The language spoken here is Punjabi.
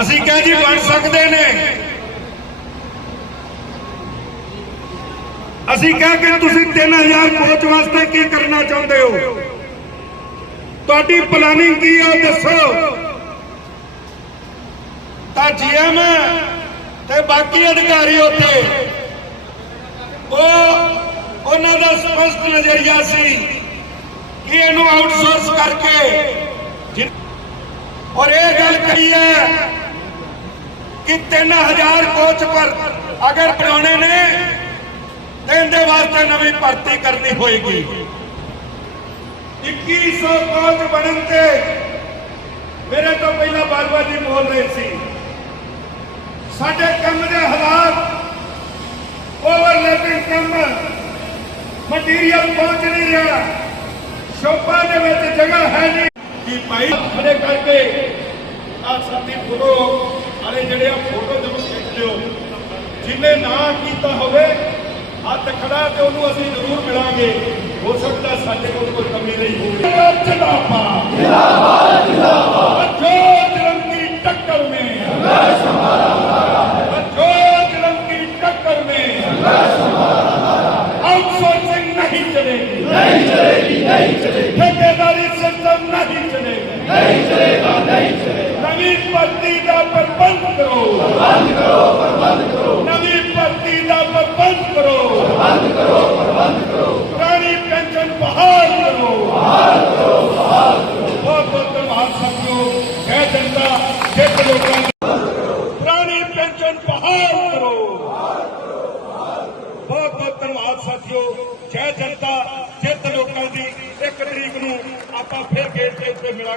ਅਸੀਂ ਕਿਹਾ ਜੀ ਬਣ ਸਕਦੇ ਨੇ। ਅਸੀਂ ਕਿਹਾ ਕਿ ਤੁਸੀਂ 3000 ਪਹੁੰਚ ਵਾਸਤੇ ਕੀ ਕਰਨਾ ਚਾਹੁੰਦੇ ਹੋ? ਤੁਹਾਡੀ ਪਲਾਨਿੰਗ ਕੀ ਹੈ ਦੱਸੋ। ਤਾਂ ਜੀਐਮ ਤੇ ਬਾਕੀ ਅਧਿਕਾਰੀ ਉੱਥੇ। ਉਹ ਉਹਨਾਂ ਦਾ ਸਪਸ਼ਟ ਨਜ਼ਰੀਆ ਸੀ ਕਿ ਇਹਨੂੰ ਆਊਟਸੋਰਸ ਕਰਕੇ। ਔਰ ਇਹ ਗੱਲ ਕਹੀ ਹੈ ਕਿ 3000 ਕੋਚ ਪਰ ਅਗਰ ਬਣਾਉਣੇ ਨੇ ਇਹਦੇ ਵਾਸਤੇ ਨਵੀਂ ਭਰਤੀ ਕਰਨੀ ਹੋਏਗੀ। 2100 ਕੋਚ ਬਣਨ ਤੇ ਮੇਰੇ ਤੋਂ ਪਹਿਲਾਂ ਬਾਜਵਾ ਜੀ ਬੋਲ ਰਹੇ ਸੀ। ਸਾਡੇ ਕੰਮ ਦੇ ਹਾਲਾਤ, ਓਵਰਲੈਪਿੰਗ ਕੰਮ, ਮਟੀਰੀਅਲ ਪਹੁੰਚ ਨਹੀਂ ਰਿਹਾ। ਸ਼ੋਪਾਂ ਦੇ ਵਿੱਚ ਜਗ੍ਹਾ ਹੈ ਨਹੀਂ। ਕਿ ਭਾਈ ਖੜੇ ਕਰਕੇ ਆ ਸਾਡੀ ਫੋਟੋ ਅਰੇ ਜਿਨੇ ਨਾ ਕੀਤਾ ਹੋਵੇ, ਹੱਥ ਖੜਾ ਤੇ ਉਹਨੂੰ ਅਸੀਂ ਜ਼ਰੂਰ ਮਿਲਾਂਗੇ। ਹੋ ਸਕਦਾ ਸਾਡੇ ਕੋਲ ਕੋਈ ਕਮੀ ਨਹੀਂ ਹੋਵੇ। ਜਿੰਦਾਬਾਦ ਜਿੰਦਾਬਾਦ। ਜਿੰਦਾਬਾਦ ਜੋ ਜਲੰਧੀ ਟੱਕਰ ਮੇ। ਸੰਘਰਸ਼ ਹਮਾਰਾ ਨਾਰਾ ਹੈ ਜੋ ਜਲੰਧੀ ਟੱਕਰ ਮੇ। ਸੰਘਰਸ਼ ਹਮਾਰਾ ਨਾਰਾ ਹੈ ਆਮ ਸੋਚਿੰਗ ਨਹੀਂ ਚਲੇਗੀ ਨਹੀਂ ਚਲੇਗੀ ਨਹੀਂ ਚਲੇਗੀ ਠੇਕੇਦਾਰੀ ਸਿਸਟਮ ਨਹੀਂ ਚਲੇਗਾ ਨਹੀਂ ਚਲੇਗਾ ਨਹੀਂ ਕਰੋ। ਪ੍ਰਬੰਧ ਕਰੋ ਪ੍ਰਬੰਧ ਕਰੋ। ਪੁਰਾਣੀ ਪੈਨਸ਼ਨ ਬਹਾਲ ਕਰੋ। ਬਹਾਲ ਕਰੋ ਬਹਾਲ ਕਰੋ। ਬਹੁਤ ਬਹੁਤ ਧੰਨਵਾਦ ਸਭ ਨੂੰ ਜੈ ਜਨਤਾ ਜਿੱਤ ਲੋਕਾਂ ਪੁਰਾਣੀ ਪੈਨਸ਼ਨ ਬਹਾਲ ਕਰੋ। ਬਹੁਤ ਬਹੁਤ ਧੰਨਵਾਦ ਸਾਥੀਓ ਜੈ ਜਨਤਾ ਜਿੱਤ ਲੋਕਾਂ ਦੀ। 1 ਤਰੀਕ ਨੂੰ ਆਪਾਂ ਫੇਰ ਗੇਟ ਦੇ ਉੱਤੇ ਮਿਲਾਂਗੇ।